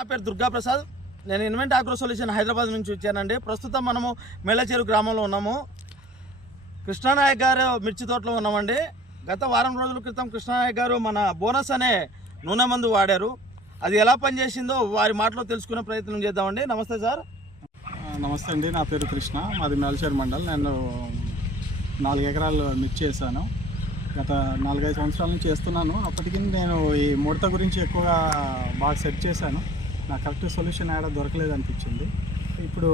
నా పేరు దుర్గాప్రసాద్. నేను ఇన్వెంట్ ఆగ్రో సొల్యూషన్ హైదరాబాద్ నుంచి వచ్చానండి. ప్రస్తుతం మనము మేళచేరు గ్రామంలో ఉన్నాము. కృష్ణానాయక్ గారు మిర్చి తోటలో ఉన్నామండి. గత వారం రోజుల క్రితం కృష్ణానాయక్ గారు మన బోనస్ అనే నూనె మందు వాడారు. అది ఎలా పనిచేసిందో వారి మాటలో తెలుసుకునే ప్రయత్నం చేద్దామండి. నమస్తే సార్. నమస్తే అండి. నా పేరు కృష్ణ. మాది మేలచేరు మండల్. నేను నాలుగు ఎకరాలు మిర్చి చేశాను గత నాలుగైదు సంవత్సరాల నుంచి చేస్తున్నాను అప్పటికి నేను ఈ ముడత గురించి ఎక్కువగా బాగా సెట్ చేశాను. నాకు కరెక్ట్ సొల్యూషన్ యాడ దొరకలేదు అనిపించింది. ఇప్పుడు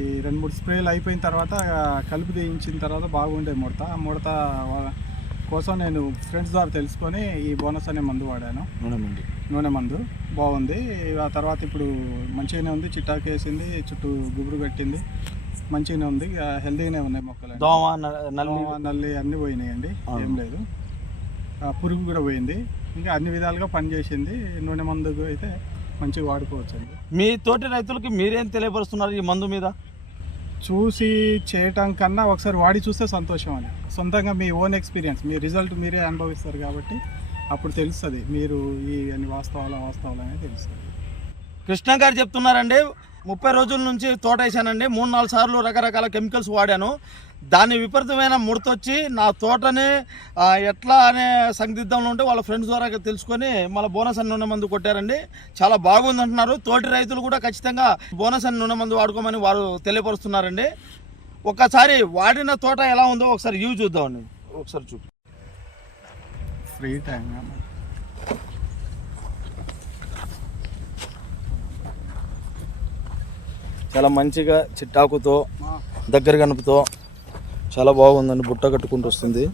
ఈ రెండు మూడు స్ప్రేలు అయిపోయిన తర్వాత కలుపు తీయించిన తర్వాత బాగుండే ముడత. ఆ ముడత కోసం నేను ఫ్రెండ్స్ ద్వారా తెలుసుకొని ఈ బోనస్ అనే మందు వాడాను. నూనె మంది. నూనె మందు. బాగుంది. ఆ తర్వాత ఇప్పుడు మంచిగానే ఉంది. చిట్టాకు వేసింది. చుట్టూ గుబురు కట్టింది. మంచిగానే ఉంది. ఇక హెల్తీగానే ఉన్నాయి మొక్కలు దోమ నల్లి. నల్లి అన్నీ పోయినాయండి. ఏం లేదు. పురుగు కూడా పోయింది. ఇంకా అన్ని విధాలుగా పనిచేసింది. నూనె మందు అయితే మంచిగా వాడుకోవచ్చు అండి మీ తోటి రైతులకి మీరేం తెలియపరుస్తున్నారు ఈ మందు మీద? చూసి చేయటం కన్నా ఒకసారి వాడి చూస్తే సంతోషం అని సొంతంగా మీ ఓన్ ఎక్స్పీరియన్స్ మీ రిజల్ట్ మీరే అనుభవిస్తారు కాబట్టి అప్పుడు తెలుస్తుంది. మీరు ఈ అన్ని వాస్తవాలు వాస్తవాలు అనేది తెలుస్తుంది. కృష్ణ గారు చెప్తున్నారండి ముప్పై రోజుల నుంచి తోట వేసానండి. మూడు నాలుగు సార్లు రకరకాల కెమికల్స్ వాడాను. దాని విపరీతమైన ముడతొచ్చి నా తోటని ఎట్లా అనే సందిగ్ధంలో ఉంటే వాళ్ళ ఫ్రెండ్స్ ద్వారా తెలుసుకొని మళ్ళీ బోనస్ అని నూనె మందు కొట్టారండి. చాలా బాగుంది అంటున్నారు తోటి రైతులు కూడా ఖచ్చితంగా బోనస్ అని నూనె మందు వాడుకోమని వారు తెలియపరుస్తున్నారండి. ఒకసారి వాడిన తోట ఎలా ఉందో ఒకసారి యూజ్ చూద్దామండి. ఒకసారి చూపి. ఫ్రీ టైం చాలా మంచిగా చిట్టాకుతో దగ్గర కనుపుతో చాలా బాగుందండి బుట్ట కట్టుకుంటూ వస్తుంది.